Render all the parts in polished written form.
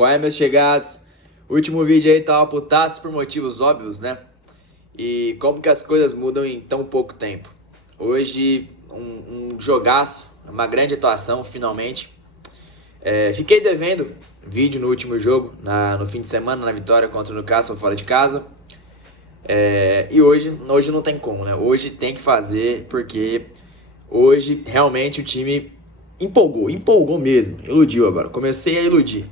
Qual é, meus chegados? O último vídeo aí tava putaço por motivos óbvios, né? E como que as coisas mudam em tão pouco tempo. Hoje, um jogaço, uma grande atuação, finalmente. Fiquei devendo vídeo no último jogo, no fim de semana, na vitória contra o Newcastle fora de casa. E hoje não tem como, né? Hoje tem que fazer, porque hoje realmente o time empolgou mesmo, iludiu agora. Comecei a iludir.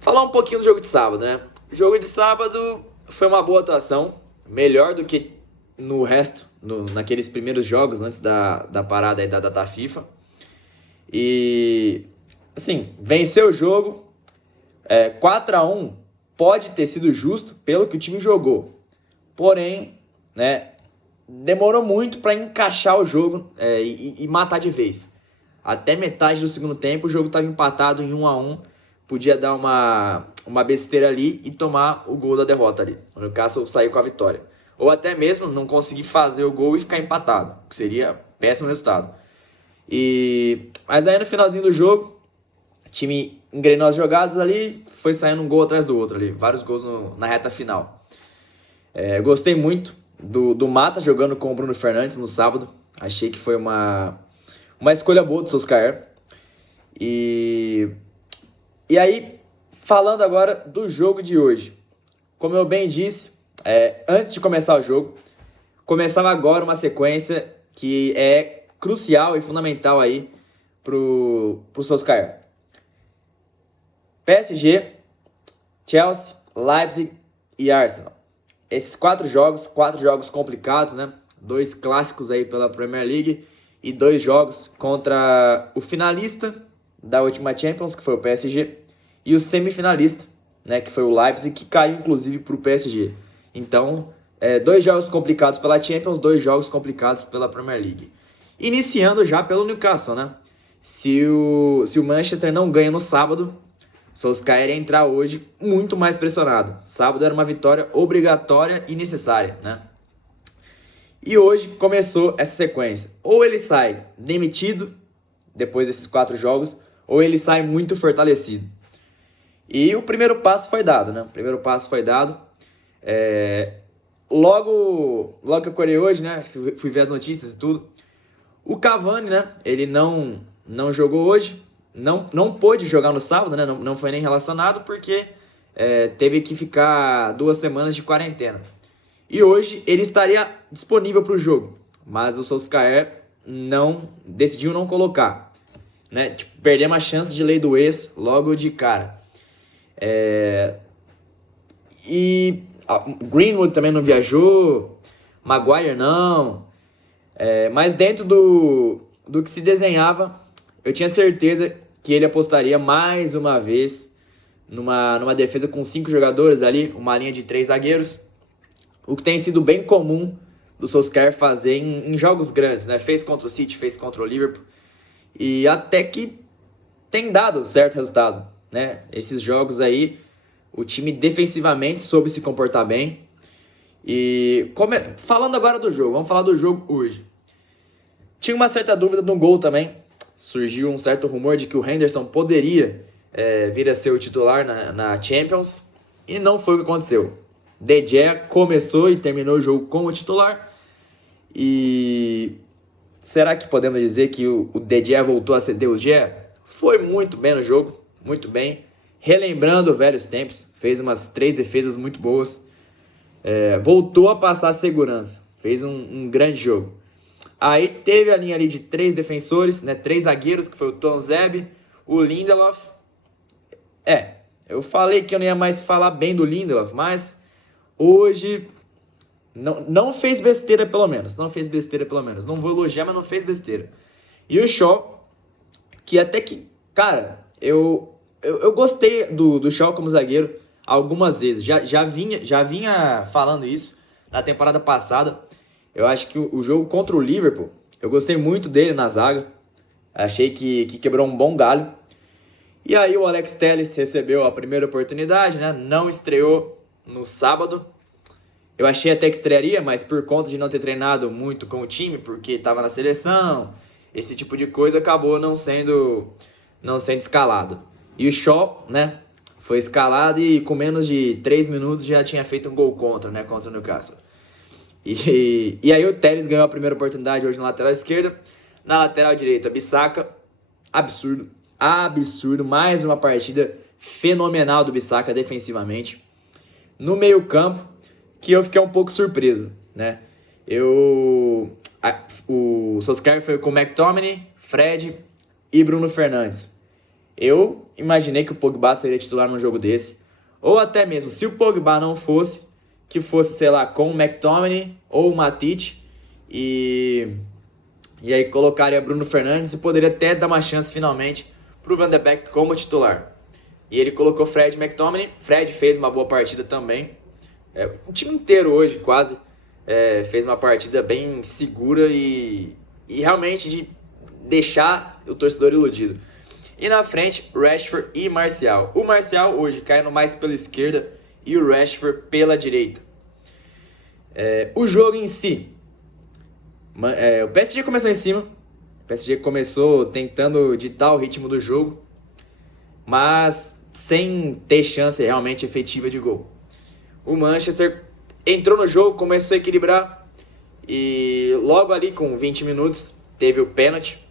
Falar um pouquinho do jogo de sábado, né? O jogo de sábado foi uma boa atuação, melhor do que no resto, naqueles primeiros jogos antes da parada aí da data FIFA. E, assim, venceu o jogo, 4-1 pode ter sido justo pelo que o time jogou. Porém, né, demorou muito para encaixar o jogo e matar de vez. Até metade do segundo tempo o jogo estava empatado em 1-1. Podia dar uma besteira ali e tomar o gol da derrota ali. O Newcastle saiu com a vitória. Ou até mesmo não conseguir fazer o gol e ficar empatado, que seria péssimo resultado. Mas aí no finalzinho do jogo, o time engrenou as jogadas ali, foi saindo um gol atrás do outro ali. Vários gols na reta final. Gostei muito do Mata jogando com o Bruno Fernandes no sábado. Achei que foi uma escolha boa do Solskjaer. E aí, falando agora do jogo de hoje. Como eu bem disse, antes de começar o jogo, começava agora uma sequência que é crucial e fundamental aí pro Solskjaer. PSG, Chelsea, Leipzig e Arsenal. Esses 4 jogos complicados, né? 2 clássicos aí pela Premier League e 2 jogos contra o finalista da última Champions, que foi o PSG, e o semifinalista, né, que foi o Leipzig, que caiu inclusive para o PSG. Então, 2 jogos complicados pela Champions, 2 jogos complicados pela Premier League. Iniciando já pelo Newcastle, né? Se o Manchester não ganha no sábado, Solskjaer ia entrar hoje muito mais pressionado. Sábado era uma vitória obrigatória e necessária, né? E hoje começou essa sequência. Ou ele sai demitido depois desses 4 jogos, ou ele sai muito fortalecido. E o primeiro passo foi dado, né? Logo que eu acordei hoje, né? Fui ver as notícias e tudo. O Cavani, né? Ele não jogou hoje. Não pôde jogar no sábado, né? Não foi nem relacionado porque teve que ficar 2 semanas de quarentena. E hoje ele estaria disponível para o jogo. Mas o Solskjaer decidiu não colocar. Né? Tipo, perdemos a chance de lei do ex logo de cara. Greenwood também não viajou, Maguire não. Mas dentro do que se desenhava, eu tinha certeza que ele apostaria mais uma vez numa defesa com 5 jogadores ali, uma linha de 3 zagueiros, o que tem sido bem comum do Solskjaer fazer em jogos grandes, né? Fez contra o City, fez contra o Liverpool, e até que tem dado certo resultado, né? Esses jogos aí, o time defensivamente soube se comportar bem. Falando agora do jogo, vamos falar do jogo hoje. Tinha uma certa dúvida no gol também. Surgiu um certo rumor de que o Henderson poderia vir a ser o titular na Champions. E não foi o que aconteceu. De Gea começou e terminou o jogo como titular. E será que podemos dizer que o De Gea voltou a ser Deus Gea? Foi muito bem no jogo, muito bem. Relembrando velhos tempos, fez umas 3 defesas muito boas. Voltou a passar segurança, fez um grande jogo. Aí teve a linha ali de 3 defensores, né, 3 zagueiros, que foi o Tuanzebe, o Lindelof. Eu falei que eu não ia mais falar bem do Lindelof, mas hoje não fez besteira pelo menos. Não vou elogiar, mas não fez besteira. E o Shaw, que até que, cara, eu gostei do Shaw como zagueiro algumas vezes. Já vinha falando isso na temporada passada. Eu acho que o jogo contra o Liverpool, eu gostei muito dele na zaga. Achei que quebrou um bom galho. E aí o Alex Telles recebeu a primeira oportunidade, né? Não estreou no sábado. Eu achei até que estrearia, mas por conta de não ter treinado muito com o time, porque estava na seleção, esse tipo de coisa, acabou não sendo escalado. E o Shaw, né, foi escalado e com menos de 3 minutos já tinha feito um gol contra, né, contra o Newcastle. E aí o Telles ganhou a primeira oportunidade hoje na lateral esquerda. Na lateral direita, Bissaka. Absurdo. Mais uma partida fenomenal do Bissaka defensivamente. No meio campo, que eu fiquei um pouco surpreso, né? O Solskjaer foi com McTominay, Fred e Bruno Fernandes. Eu imaginei que o Pogba seria titular num jogo desse. Ou até mesmo, se o Pogba não fosse, que fosse, sei lá, com o McTominay ou o Matip. E aí colocaria Bruno Fernandes e poderia até dar uma chance finalmente pro Van de Beek como titular. E ele colocou Fred e McTominay. Fred fez uma boa partida também. O time inteiro hoje quase fez uma partida bem segura e realmente de deixar o torcedor iludido. E na frente, Rashford e Martial. O Martial hoje caindo mais pela esquerda e o Rashford pela direita. O jogo em si. O PSG começou em cima. O PSG começou tentando ditar o ritmo do jogo, mas sem ter chance realmente efetiva de gol. O Manchester entrou no jogo, começou a equilibrar e logo ali com 20 minutos teve o pênalti.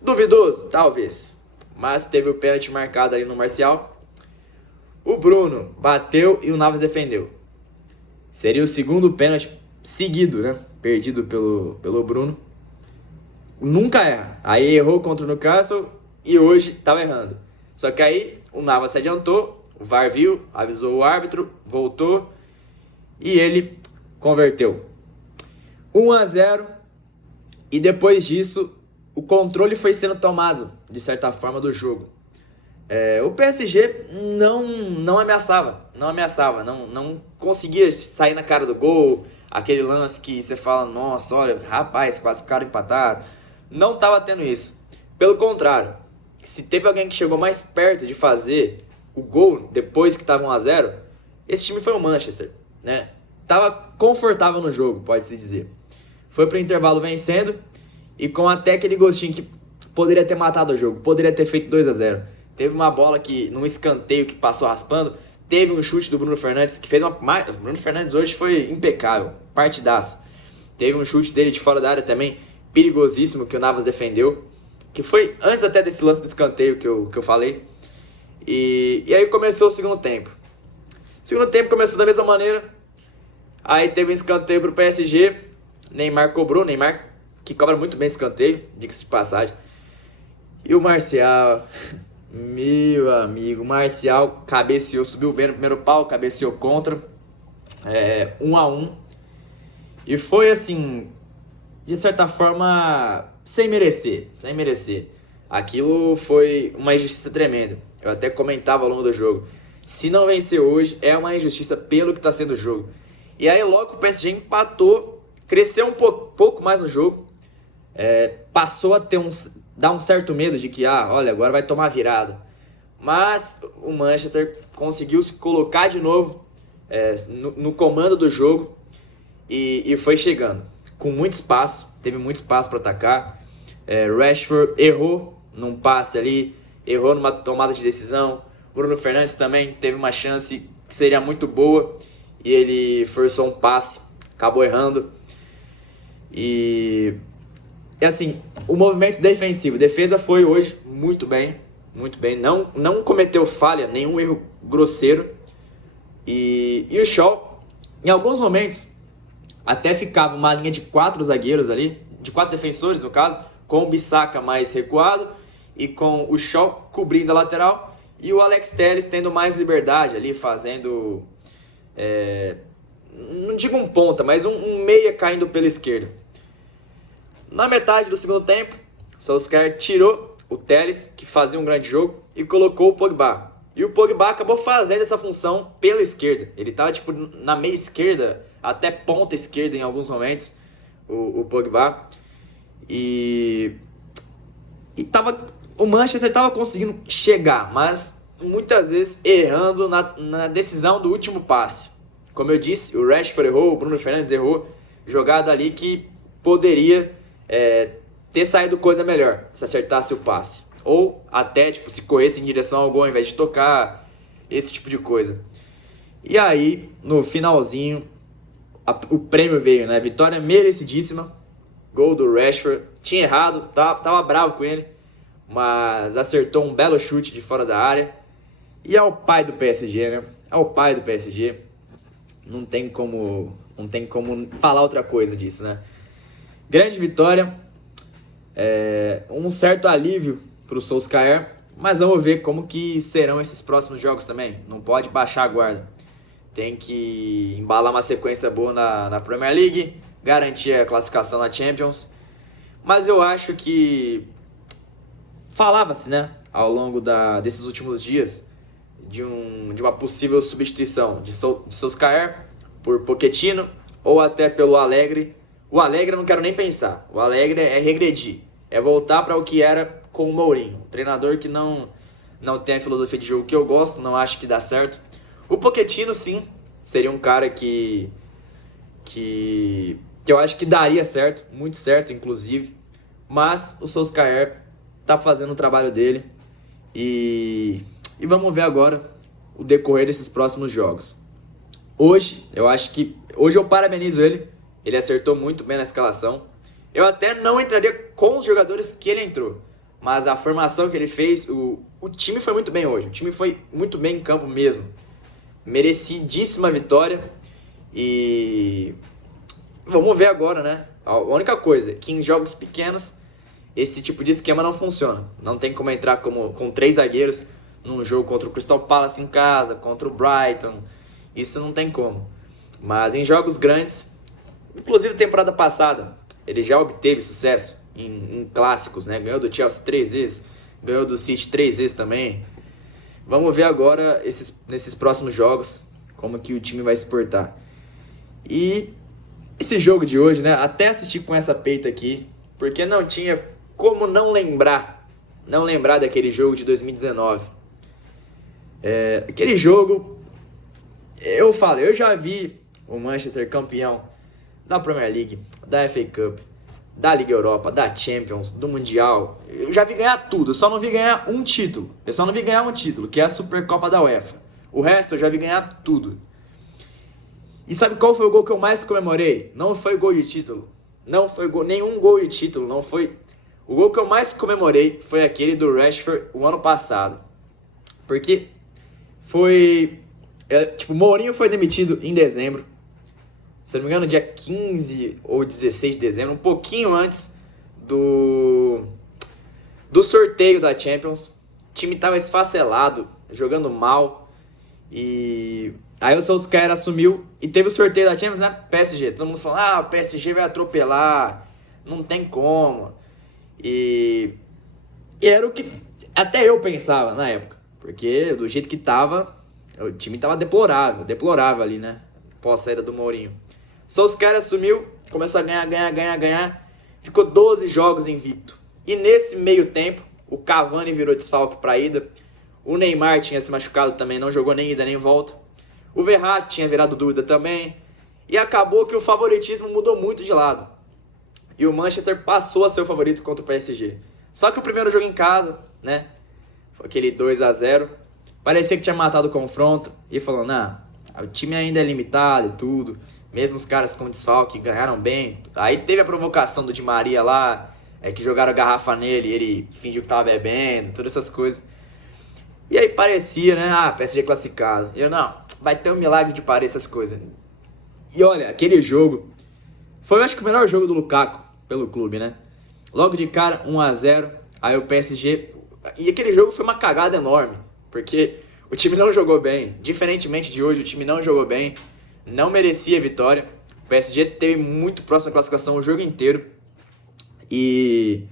Duvidoso, talvez, mas teve o pênalti marcado ali no Martial. O Bruno bateu e o Navas defendeu. Seria o segundo pênalti seguido, né? Perdido pelo Bruno. Nunca erra. Aí errou contra o Newcastle e hoje estava errando. Só que aí o Navas se adiantou, o VAR viu, avisou o árbitro, voltou e ele converteu. 1-0 e depois disso o controle foi sendo tomado, de certa forma, do jogo. O PSG não ameaçava, não conseguia sair na cara do gol, aquele lance que você fala, nossa, olha, rapaz, quase ficaram empatados. Não estava tendo isso. Pelo contrário, se teve alguém que chegou mais perto de fazer o gol depois que estava 1-0, esse time foi o Manchester, né? Tava confortável no jogo, pode-se dizer. Foi pro intervalo vencendo e com até aquele gostinho que poderia ter matado o jogo, poderia ter feito 2-0. Teve uma bola que, num escanteio que passou raspando, teve um chute do Bruno Fernandes, que fez uma... O Bruno Fernandes hoje foi impecável, partidaço. Teve um chute dele de fora da área também, perigosíssimo, que o Navas defendeu, que foi antes até desse lance do escanteio que eu falei. E aí começou o segundo tempo. O segundo tempo começou da mesma maneira. Aí teve um escanteio pro PSG, Neymar cobrou, Neymar que cobra muito bem escanteio, diga-se de passagem. E o Martial... Meu amigo, o Martial cabeceou, subiu bem no primeiro pau, cabeceou contra, 1-1. E foi assim, de certa forma, sem merecer. Aquilo foi uma injustiça tremenda. Eu até comentava ao longo do jogo. Se não vencer hoje, é uma injustiça pelo que está sendo o jogo. E aí logo o PSG empatou, cresceu um pouco mais no jogo, passou a ter dá um certo medo de que, olha, agora vai tomar virada. Mas o Manchester conseguiu se colocar de novo no comando do jogo e foi chegando. Com muito espaço, teve muito espaço para atacar. Rashford errou num passe ali, errou numa tomada de decisão. Bruno Fernandes também teve uma chance que seria muito boa e ele forçou um passe, acabou errando. E assim, o movimento defensivo, defesa foi hoje muito bem, não cometeu falha, nenhum erro grosseiro. E o Shaw, em alguns momentos, até ficava uma linha de 4 zagueiros ali, de 4 defensores no caso, com o Bissaka mais recuado e com o Shaw cobrindo a lateral e o Alex Telles tendo mais liberdade ali, fazendo, não digo um ponta, mas um meia caindo pela esquerda. Na metade do segundo tempo, Solskjaer tirou o Telles, que fazia um grande jogo, e colocou o Pogba. E o Pogba acabou fazendo essa função pela esquerda. Ele estava na meia esquerda, até ponta esquerda em alguns momentos, o Pogba. E o Manchester estava conseguindo chegar, mas muitas vezes errando na decisão do último passe. Como eu disse, o Rashford errou, o Bruno Fernandes errou, jogada ali que poderia ter saído coisa melhor se acertasse o passe. ou até tipo, se corresse em direção ao gol ao invés de tocar, esse tipo de coisa. E aí, no finalzinho, o prêmio veio, né? Vitória merecidíssima, gol do Rashford, tinha errado, tava bravo com ele, mas acertou um belo chute de fora da área. E é o pai do PSG, né? É o pai do PSG. Não tem como falar outra coisa disso, né? Grande vitória. Um certo alívio para o Solskjaer. Mas vamos ver como que serão esses próximos jogos também. Não pode baixar a guarda. Tem que embalar uma sequência boa na Premier League. Garantir a classificação na Champions. Mas eu acho que... Falava-se, né? Ao longo desses últimos dias... De uma possível substituição de Solskjaer por Pochettino ou até pelo Allegri. O Allegri eu não quero nem pensar. O Allegri é regredir. É voltar para o que era com o Mourinho. Um treinador que não tem a filosofia de jogo que eu gosto, não acho que dá certo. O Pochettino, sim, seria um cara que eu acho que daria certo, muito certo, inclusive. Mas o Solskjaer tá fazendo o trabalho dele e vamos ver agora o decorrer desses próximos jogos. Hoje eu parabenizo ele. Ele acertou muito bem na escalação. Eu até não entraria com os jogadores que ele entrou, mas a formação que ele fez, o time foi muito bem hoje. O time foi muito bem em campo mesmo. Merecidíssima vitória. E vamos ver agora, né? A única coisa, que em jogos pequenos, esse tipo de esquema não funciona. Não tem como entrar com 3 zagueiros num jogo contra o Crystal Palace em casa, contra o Brighton. Isso não tem como. Mas em jogos grandes, inclusive temporada passada, ele já obteve sucesso em clássicos, né? Ganhou do Chelsea 3 vezes, ganhou do City 3 vezes também. Vamos ver agora, nesses próximos jogos, como que o time vai se portar. E esse jogo de hoje, né? Até assisti com essa peita aqui, porque não tinha como não lembrar daquele jogo de 2019. Aquele jogo, eu já vi o Manchester campeão da Premier League, da FA Cup, da Liga Europa, da Champions, do Mundial. Eu já vi ganhar tudo, eu só não vi ganhar um título. Que é a Supercopa da UEFA. O resto eu já vi ganhar tudo. E sabe qual foi o gol que eu mais comemorei? Não foi gol de título. Não foi nenhum gol de título, não foi. O gol que eu mais comemorei foi aquele do Rashford o ano passado. Porque foi... Mourinho foi demitido em dezembro. Se não me engano, dia 15 ou 16 de dezembro. Um pouquinho antes do sorteio da Champions. O time estava esfacelado, jogando mal. E aí o Solskjaer assumiu e teve o sorteio da Champions, né? PSG. Todo mundo falando, o PSG vai atropelar. Não tem como. E era o que até eu pensava na época. Porque do jeito que tava, o time tava deplorável ali, né? Pós saída do Mourinho. Solskjaer assumiu, começou a ganhar. Ficou 12 jogos invicto. E nesse meio tempo, o Cavani virou desfalque pra ida. O Neymar tinha se machucado também, não jogou nem ida nem volta. O Verratti tinha virado dúvida também. E acabou que o favoritismo mudou muito de lado. E o Manchester passou a ser o favorito contra o PSG. Só que o primeiro jogo em casa, né? Foi aquele 2-0. Parecia que tinha matado o confronto. E falando, o time ainda é limitado e tudo. Mesmo os caras com desfalque ganharam bem. Aí teve a provocação do Di Maria lá, que jogaram a garrafa nele e ele fingiu que tava bebendo, todas essas coisas. E aí parecia, né? PSG classificado. Vai ter um milagre de parar essas coisas. E olha, aquele jogo foi, eu acho que o melhor jogo do Lukaku pelo clube, né? Logo de cara, 1-0. Aí o PSG... E aquele jogo foi uma cagada enorme, porque o time não jogou bem. Diferentemente de hoje, o time não jogou bem. Não merecia vitória. O PSG teve muito próximo da classificação o jogo inteiro. E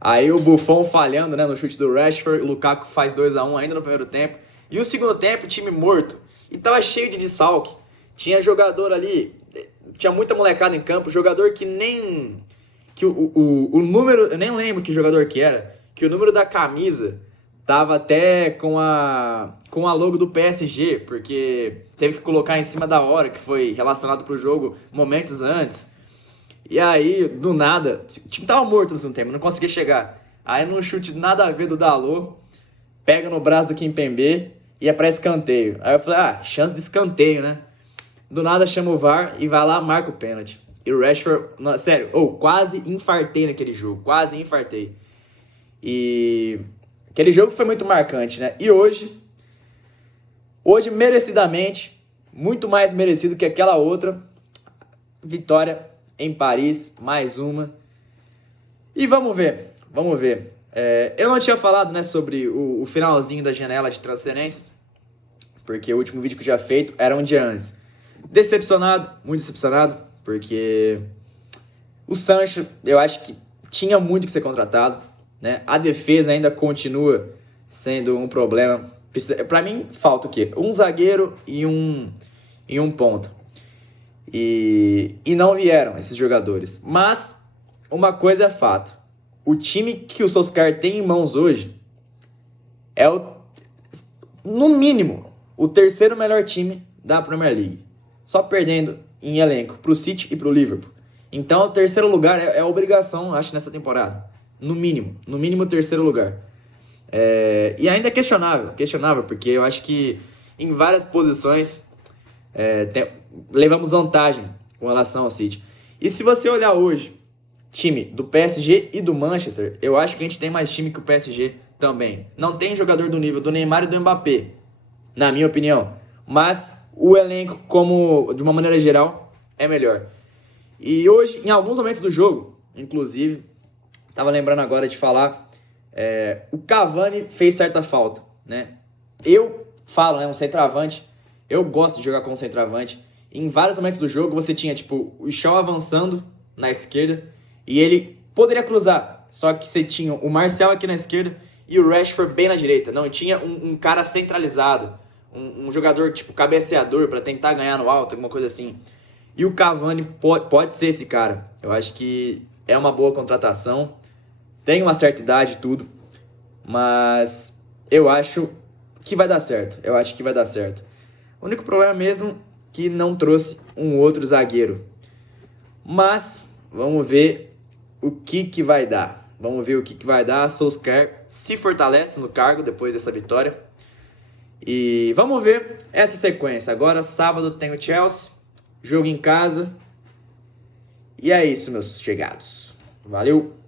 aí o Buffon falhando, né, no chute do Rashford. O Lukaku faz 2-1 ainda no primeiro tempo. E o segundo tempo, o time morto. E tava cheio de desfalque. Tinha jogador ali... Tinha muita molecada em campo. Jogador que nem... Que o número... Eu nem lembro que jogador que era. Que o número da camisa tava até com a logo do PSG, porque teve que colocar em cima da hora, que foi relacionado pro jogo momentos antes. E aí, do nada, o time tava morto no segundo tempo, não conseguia chegar. Aí num chute nada a ver do Dalot, pega no braço do Kimpembe e é pra escanteio. Aí eu falei, chance de escanteio, né? Do nada chama o VAR e vai lá, marca o pênalti. E o Rashford, sério, quase infartei naquele jogo, quase infartei. E aquele jogo foi muito marcante, né? E hoje merecidamente, muito mais merecido que aquela outra, vitória em Paris, mais uma. E vamos ver. Eu não tinha falado, né, sobre o finalzinho da janela de transferências, porque o último vídeo que eu já feito era um dia antes. Decepcionado, muito decepcionado, porque o Sancho, eu acho que tinha muito que ser contratado, né? A defesa ainda continua sendo um problema. Pra mim, falta o quê? Um zagueiro e um ponta. E não vieram esses jogadores. Mas uma coisa é fato. O time que o Solskjaer tem em mãos hoje é, no mínimo, o terceiro melhor time da Premier League. Só perdendo em elenco pro City e pro Liverpool. Então, o terceiro lugar é obrigação, acho, nessa temporada. No mínimo o terceiro lugar. E ainda é questionável, porque eu acho que em várias posições levamos vantagem com relação ao City. E se você olhar hoje, time do PSG e do Manchester, eu acho que a gente tem mais time que o PSG também. Não tem jogador do nível do Neymar e do Mbappé, na minha opinião. Mas o elenco, de uma maneira geral, é melhor. E hoje, em alguns momentos do jogo, inclusive, tava lembrando agora de falar, o Cavani fez certa falta, né? Eu falo, né, um centroavante, eu gosto de jogar como centroavante. Em vários momentos do jogo, você tinha, tipo, o Shaw avançando na esquerda e ele poderia cruzar, só que você tinha o Martial aqui na esquerda e o Rashford bem na direita. Não, tinha um cara centralizado, um jogador, tipo, cabeceador para tentar ganhar no alto, alguma coisa assim. E o Cavani pode ser esse cara. Eu acho que é uma boa contratação. Tem uma certa idade e tudo. Mas eu acho que vai dar certo. O único problema mesmo é que não trouxe um outro zagueiro. Mas vamos ver o que vai dar. Solskjaer se fortalece no cargo depois dessa vitória. E vamos ver essa sequência. Agora, sábado, tem o Chelsea. Jogo em casa. E é isso, meus chegados. Valeu!